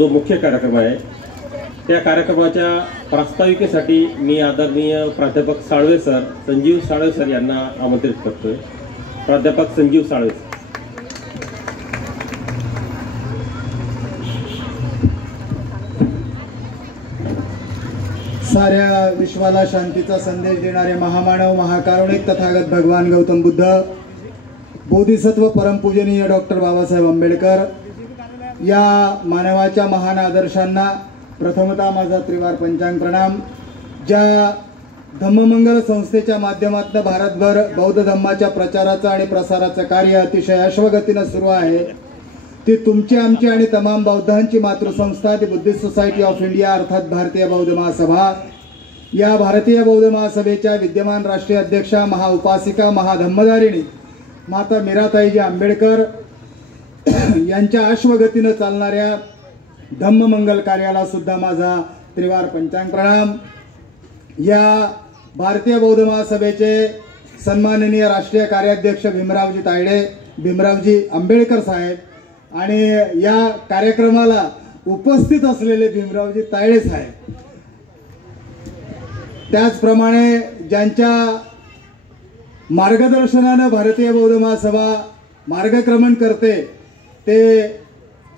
जो मुख्य कार्यक्रम आहे त्या कार्यक्रमाच्या प्रास्ताविकेसाठी मी आदरणीय प्राध्यापक साळवे सर, संजीव साळवे सर यांना आमंत्रित करतोय। प्राध्यापक संजीव साळवे। साऱ्या विश्वाला शांतीचा संदेश देणारे महामानव, महाकारुणिक तथागत भगवान गौतम बुद्ध, बोधिसत्व परमपूजनीय डॉक्टर बाबासाहेब आंबेडकर या मानवाच्या महान आदर्शांना प्रथमतः माझा त्रिवार पंचांग प्रणाम। ज्या धम्ममंगल संस्थेच्या माध्यमातून भारतभर बौद्ध धम्माच्या प्रचाराचं आणि प्रसाराचं कार्य अतिशय अश्वगतीनं सुरू आहे, ती तुमची, आमची आणि तमाम बौद्धांची मातृसंस्था ती बुद्धिस्ट सोसायटी ऑफ इंडिया अर्थात भारतीय बौद्ध महासभा। या भारतीय बौद्ध महासभेच्या विद्यमान राष्ट्रीय अध्यक्षा, महाउपासिका, महाधम्मधारिणी माता मीराताईजी आंबेडकर यांच्या अश्वगतीनं चालणाऱ्या धम्ममंगल कार्याला सुद्धा माझा त्रिवार पंचांग प्रणाम। या भारतीय बौद्ध महासभेचे सन्माननीय राष्ट्रीय कार्याध्यक्ष भीमरावजी तायडे, भीमरावजी आंबेडकर साहेब आणि या कार्यक्रमाला उपस्थित असलेले भीमरावजी तायडे साहेब, त्याचप्रमाणे ज्यांच्या मार्गदर्शनाने भारतीय बौद्ध महासभा मार्गक्रमण करते ते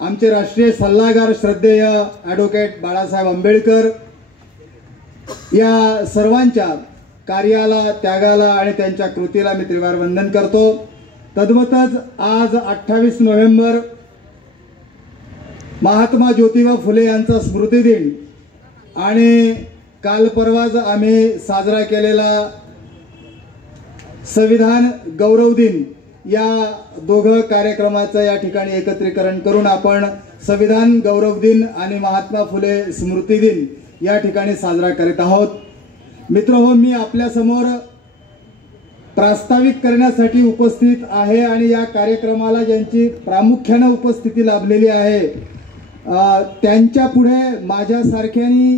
आमचे राष्ट्रीय सल्लागार श्रद्धेय ॲडव्होकेट बाळासाहेब आंबेडकर। या सर्वांच्या कार्याला, त्यागाला आणि त्यांच्या कृतीला मी त्रिवार वंदन करतो। तद्वतच आज 28 नोव्हेंबर महात्मा ज्योतिबा फुले यांचा स्मृती दिन आणि काल परवाच आम्ही साजरा केलेला संविधान गौरव दिन, या दोघं कार्यक्रमाचं या ठिकाणी एकत्रीकरण करून आपण संविधान गौरव दिन आणि महात्मा फुले स्मृती दिन या ठिकाणी साजरा करीत आहोत। मित्रहो, मी आपल्या समोर प्रास्ताविक करण्यासाठी उपस्थित आहे आणि या कार्यक्रमाला ज्यांची प्रामुख्याने उपस्थिती लाभलेली आहे त्यांच्या पुढे माझ्यासारख्यांनी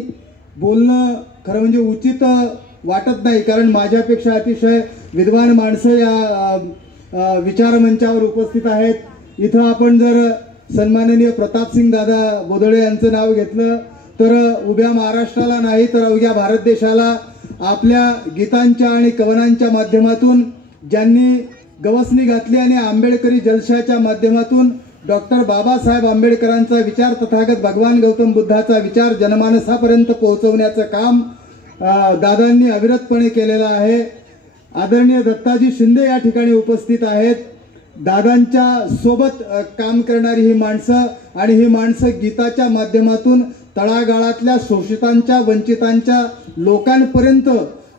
बोलणं खरं म्हणजे उचित वाटत नाही, कारण माझ्यापेक्षा अतिशय विद्वान माणसं या विचारमंचावर उपस्थित आहेत। इथं आपण जर सन्माननीय प्रतापसिंग दादा बोदळे यांचं नाव घेतलं तर उभ्या महाराष्ट्राला नाही तर अवघ्या भारत देशाला आपल्या गीतांच्या आणि कवनांच्या माध्यमातून ज्यांनी गवसणी घातली आणि आंबेडकरी जलशाच्या माध्यमातून डॉक्टर बाबासाहेब आंबेडकरांचा विचार, तथागत भगवान गौतम बुद्धाचा विचार जनमानसापर्यंत पोहोचवण्याचं काम दादांनी अविरतपणे केलेलं आहे। आदरणीय दत्ताजी शिंदे या ठिकाणी उपस्थित आहेत। दादांच्या सोबत काम करणारी ही माणसं आणि ही माणसं गीताच्या माध्यमातून तळागाळातल्या शोषितांच्या, वंचितांच्या लोकांपर्यंत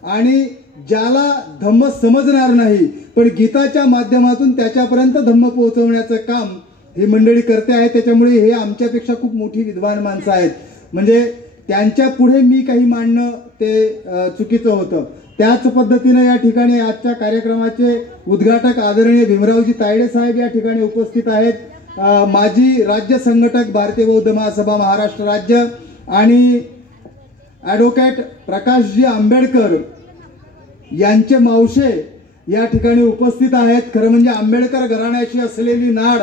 आणि ज्याला धम्म समजणार नाही पण गीताच्या माध्यमातून त्याच्यापर्यंत धम्म पोहोचवण्याचं काम ही मंडळी करते आहे। त्याच्यामुळे हे आमच्यापेक्षा खूप मोठी विद्वान माणसं आहेत, म्हणजे त्यांच्या पुढे मी काही मांडणं ते चुकीचं होतं। त्याच पद्धतीने या ठिकाणी आजच्या कार्यक्रमाचे उद्घाटक आदरणीय भीमरावजी तायडे साहेब या ठिकाणी उपस्थित आहेत। माजी राज्य संघटक भारतीय बौद्ध महासभा महाराष्ट्र राज्य आणि ॲडव्होकेट प्रकाशजी आंबेडकर यांचे मावशे या ठिकाणी उपस्थित आहेत। खरं म्हणजे आंबेडकर घराण्याशी असलेली नाड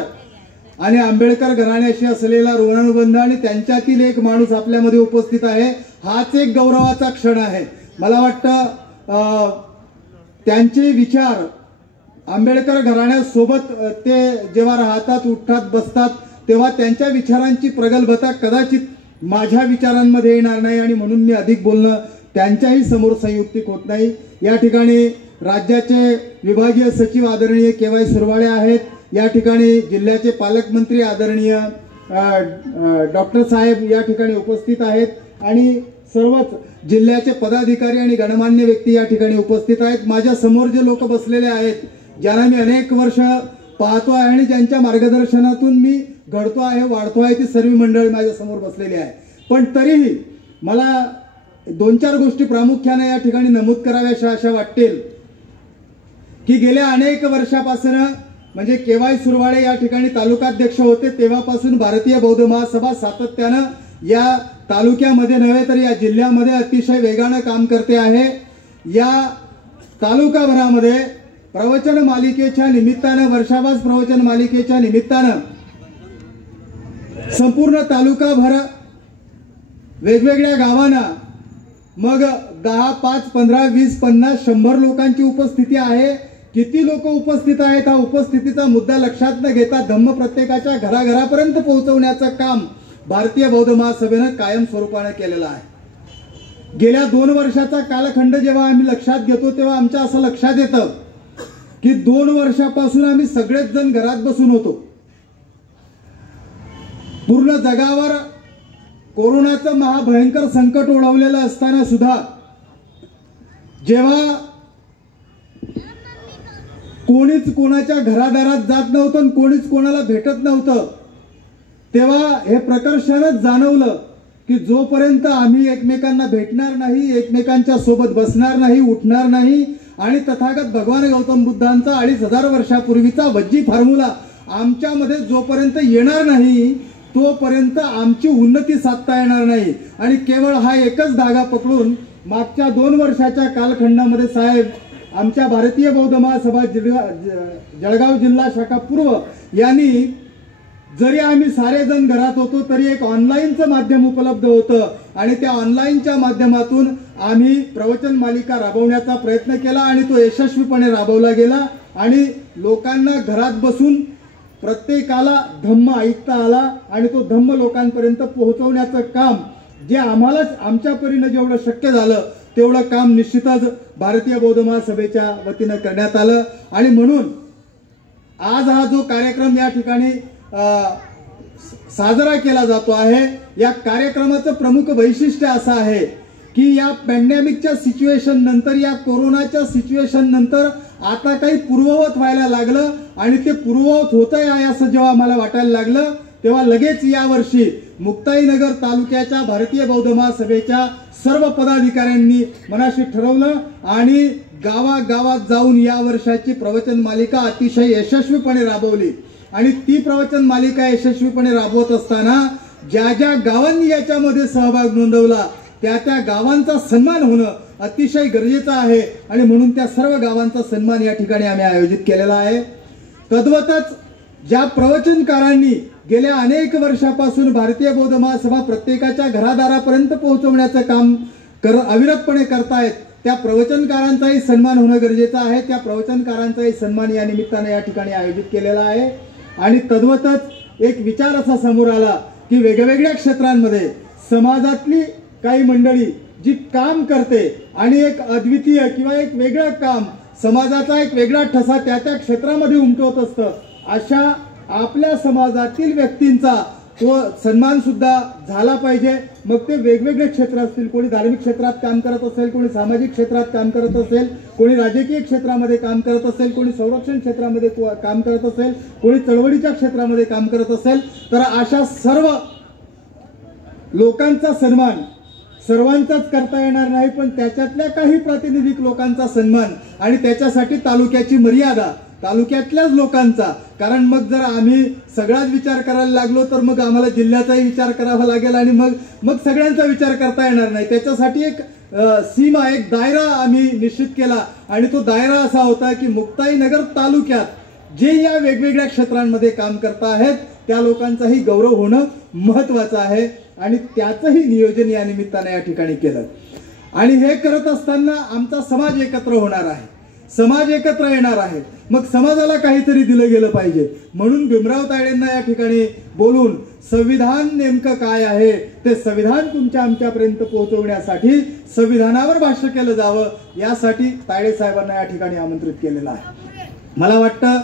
आणि आंबेडकर घराण्याशी असलेला ऋणानुबंध आणि त्यांच्यातील एक माणूस आपल्यामध्ये उपस्थित आहे, हाच एक गौरवाचा क्षण आहे। मला वाटतं त्यांचे विचार आंबेडकर घराण्यासोबत ते जेव्हा राहतात, उठतात, बसतात तेव्हा त्यांच्या विचारांची प्रगल्भता कदाचित माझ्या विचारांमध्ये येणार नाही आणि म्हणून मी अधिक बोलणं त्यांच्याही समोर संयुक्तिक होत नाही। या ठिकाणी राज्याचे विभागीय सचिव आदरणीय के.वाय. सुरवाळे आहेत। या ठिकाणी जिल्ह्याचे पालकमंत्री आदरणीय डॉक्टर साहेब या ठिकाणी उपस्थित आहेत आणि सर्वच जिल्ह्याचे पदाधिकारी आणि गणमान्य व्यक्ती या ठिकाणी उपस्थित आहेत। माझ्या समोर जे लोक बसलेले आहेत, ज्यांना मी अनेक वर्ष पाहतो आहे आणि ज्यांच्या मार्गदर्शनातून मी घडतो आहे, वाढतो आहे, ती सर्व मंडळी माझ्या समोर बसलेली आहे। पण तरीही मला 2-4 गोष्टी प्रामुख्याने या ठिकाणी नमूद कराव्याशा अशा वाटतील की गेल्या अनेक वर्षापासून म्हणजे के.वाय. सुरवाळे या ठिकाणी तालुकाध्यक्ष होते तेव्हापासून भारतीय बौद्ध महासभा सातत्यानं या तालुक्यामध्ये नव्हे तर या जिल्ह्यामध्ये अतिशय वेगानं काम करते आहे। या तालुकाभरामध्ये प्रवचन मालिकेच्या निमित्तानं, वर्षावास प्रवचन मालिकेच्या निमित्तानं संपूर्ण तालुकाभर वेगवेगळ्या गावांना मग 10, 5, 15, 20, 50, 100 लोकांची उपस्थिती आहे। किती लोक उपस्थित आहेत हा उपस्थितीचा मुद्दा लक्षात न घेता धम्म प्रत्येकाच्या घराघरापर्यंत पोहोचवण्याचं काम भारतीय बौद्ध महासभेनं कायम स्वरूपाने केलेलं आहे। गेल्या 2 वर्षाचा कालखंड जेव्हा आम्ही लक्षात घेतो तेव्हा आमच्या असं लक्षात येतं की 2 वर्षापासून आम्ही सगळेच जण घरात बसून होतो। पूर्ण जगावर कोरोनाचं महाभयंकर संकट ओढवलेलं असताना सुद्धा जेव्हा कोणीच कोणाच्या घरादारात जात नव्हतं आणि कोणीच कोणाला भेटत नव्हतं तेव्हा हे प्रकर्षानच जाणवलं की जोपर्यंत आम्ही एकमेकांना भेटणार नाही, एकमेकांच्या सोबत बसणार नाही, उठणार नाही आणि तथागत भगवान गौतम बुद्धांचा 2500 वर्षापूर्वीचा वज्जी फॉर्म्युला आमच्यामध्ये जोपर्यंत येणार नाही तोपर्यंत आमची उन्नती साधता येणार नाही। आणि केवळ हा एकच धागा पकडून मागच्या 2 वर्षाच्या कालखंडामध्ये साहेब आमच्या भारतीय बौद्ध महासभा जळगाव जिल्हा शाखा पूर्व यांनी जरी आम्ही सारे जण घरात होतो तरी एक ऑनलाईनचं माध्यम उपलब्ध होतं आणि त्या ऑनलाईनच्या माध्यमातून आम्ही प्रवचन मालिका राबवण्याचा प्रयत्न केला आणि तो यशस्वीपणे राबवला गेला आणि लोकांना घरात बसून प्रत्येकाला धम्म ऐकता आला आणि तो धम्म लोकांपर्यंत पोहोचवण्याचं काम जे आम्हालाच आमच्या परीने जेवढं शक्य झालं तेवढं काम निश्चितच भारतीय बौद्ध महासभेच्या वतीनं करण्यात आलं। आणि म्हणून आज हा जो कार्यक्रम या ठिकाणी साजरा केला जातो आहे या कार्यक्रमाचं प्रमुख वैशिष्ट्य असं आहे की या पॅन्डेमिकच्या सिच्युएशन नंतर, या कोरोनाच्या सिच्युएशन नंतर आता काही पूर्ववत व्हायला लागलं आणि ते पूर्ववत होतंय आहे असं जेव्हा आम्हाला वाटायला लागलं तेव्हा लगेच यावर्षी मुक्ताईनगर तालुक्याच्या भारतीय बौद्ध महासभेच्या सर्व पदाधिकाऱ्यांनी मनाशी ठरवलं आणि गावागावात जाऊन या वर्षाची प्रवचन मालिका अतिशय यशस्वीपणे राबवली। आणि ती प्रवचन मालिका यशस्वीपणे राबवत असताना ज्या ज्या गावांनी याच्यामध्ये सहभाग नोंदवला त्या गावांचा सन्मान होणं अतिशय गरजेचं आहे आणि म्हणून त्या सर्व गावांचा सन्मान या ठिकाणी आम्ही आयोजित केलेला आहे। तद्वतच ज्या प्रवचनकारांनी गेल्या अनेक वर्षापासून भारतीय बौद्ध महासभा प्रत्येकाच्या घरादारापर्यंत पोहोचवण्याचं काम अविरतपणे करतायत त्या प्रवचनकारांचाही सन्मान होणं गरजेचं आहे। त्या प्रवचनकारांचाही सन्मान या निमित्ताने या ठिकाणी आयोजित केलेला आहे। आणि तद्वतच एक विचार असा समोर आला की वेगवेगळ्या क्षेत्रांमध्ये समाजातली काही मंडळी जी काम करते आणि एक अद्वितीय किंवा एक वेगळं काम समाजाचा एक वेगळा ठसा त्या क्षेत्रामध्ये उमटवत असतं, अशा आपल्या समाजातील व्यक्तींचा तो सन्मान सुद्धा झाला पाहिजे। मग ते वेगवेगळे क्षेत्र असतील, कोणी धार्मिक क्षेत्रात काम करत असेल, कोणी सामाजिक क्षेत्रात काम करत असेल, कोणी राजकीय क्षेत्रामध्ये काम करत असेल, कोणी संरक्षण क्षेत्रामध्ये काम करत असेल, कोणी चळवळीच्या क्षेत्रामध्ये काम करत असेल, तर अशा सर्व लोकांचा सन्मान सर्वांचाच करता येणार नाही पण त्याच्यातल्या काही प्रातिनिधिक लोकांचा सन्मान आणि त्याच्यासाठी तालुक्याची मर्यादा तालुक्यातल्याच लोकांचा, कारण मग जर आम्ही सगळाच विचार करायला लागलो तर मग आम्हाला जिल्ह्याचाही विचार करावा लागेल आणि मग सगळ्यांचा विचार करता येणार नाही। त्याच्यासाठी एक सीमा एक दायरा आम्ही निश्चित केला आणि तो दायरा असा होता की मुक्ताईनगर तालुक्यात जे या वेगवेगळ्या क्षेत्रांमध्ये काम करत आहेत त्या लोकांचाही गौरव होणं महत्त्वाचं आहे आणि त्याचंही नियोजन या निमित्ताने या ठिकाणी केलं। आणि हे करत असताना आमचा समाज एकत्र होणार आहे, समाज एकत्र येणार आहे, मग समाजाला काहीतरी दिलं गेलं पाहिजे म्हणून भीमराव तायडेंना या ठिकाणी बोलून संविधान नेमकं काय आहे ते संविधान तुमच्या आमच्यापर्यंत पोहोचवण्यासाठी संविधानावर भाष्य केलं जावं यासाठी तायडे साहेबांना या ठिकाणी आमंत्रित केलेलं आहे। मला वाटतं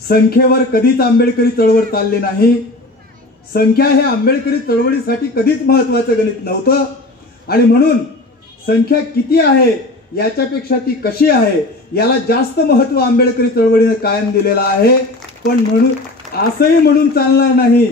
संख्येवर कधीच आंबेडकरी चळवळ चालली नाही, संख्या हे आंबेडकरी चळवळीसाठी कधीच महत्त्वाचं गणित नव्हतं आणि म्हणून संख्या किती आहे याच्यापेक्षा ती कशी आहे याला जास्त महत्त्व आंबेडकरी चळवळीने कायम दिलेलं आहे। पण म्हणून असंही म्हणून चालणार नाही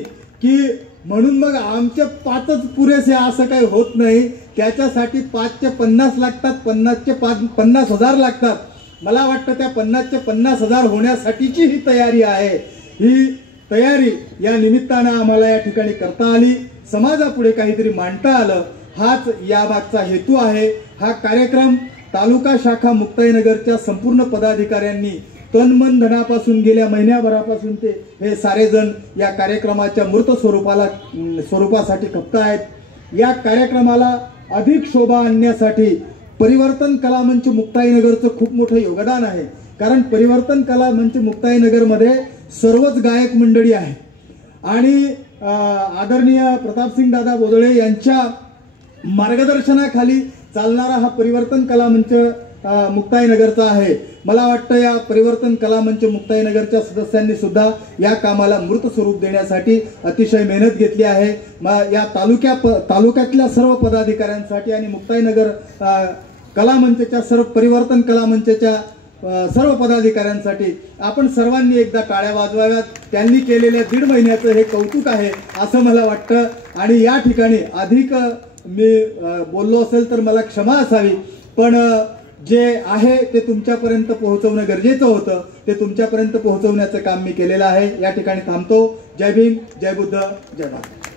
की म्हणून मग आमचे 5च पुरेसे असं काही होत नाही, त्याच्यासाठी 5चे 50 लागतात, 50चे 50,000 लागतात। मला वाटतं त्या 50चे 50,000 होण्यासाठीची ही तयारी आहे, ही तयारी या निमित्तानं आम्हाला या ठिकाणी करता आली, समाजापुढे काहीतरी मांडता आलं, हाच यामागचा हेतू आहे। हा कार्यक्रम तालुका शाखा मुक्ताईनगरच्या संपूर्ण पदाधिकाऱ्यांनी तन मन धनापासून गेल्या महिन्याभरापासून ते हे सारेजण या कार्यक्रमाच्या मूर्त स्वरूपासाठी खप्त आहेत। या कार्यक्रमाला अधिक शोभा आणण्यासाठी परिवर्तन कला मंच मुक्ताईनगरचं खूप मोठं योगदान आहे। कारण परिवर्तन कला मंच मुक्ताईनगरमध्ये सर्वच गायक मंडळी आहे आणि आदरणीय प्रतापसिंग दादा बोदळे यांच्या मार्गदर्शनाखाली चालणारा हा परिवर्तन कला मंच मुक्ताईनगरचा आहे। मला वाटतं या परिवर्तन कला मंच मुक्ताईनगरच्या सदस्यांनी सुद्धा या कामाला मूर्त स्वरूप देण्यासाठी अतिशय मेहनत घेतली आहे। या तालुक्यातल्या सर्व पदाधिकाऱ्यांसाठी आणि मुक्ताईनगर कला मंचच्या सर्व परिवर्तन कला मंचच्या सर्व पदाधिकाऱ्यांसाठी आपण सर्वांनी एकदा टाळ्या वाजवाव्यात। त्यांनी केलेल्या 1.5 महिन्याचं हे कौतुक आहे असं मला वाटतं आणि या ठिकाणी अधिक मी बोललो असेल तर मला क्षमा असावी, पण जे आहे ते तुमच्यापर्यंत पोहोचवणं गरजेचं होतं, ते तुमच्यापर्यंत पोहोचवण्याचं काम मी केलेलं आहे। या ठिकाणी थांबतो। जय भीम, जय बुद्ध, जय भारत।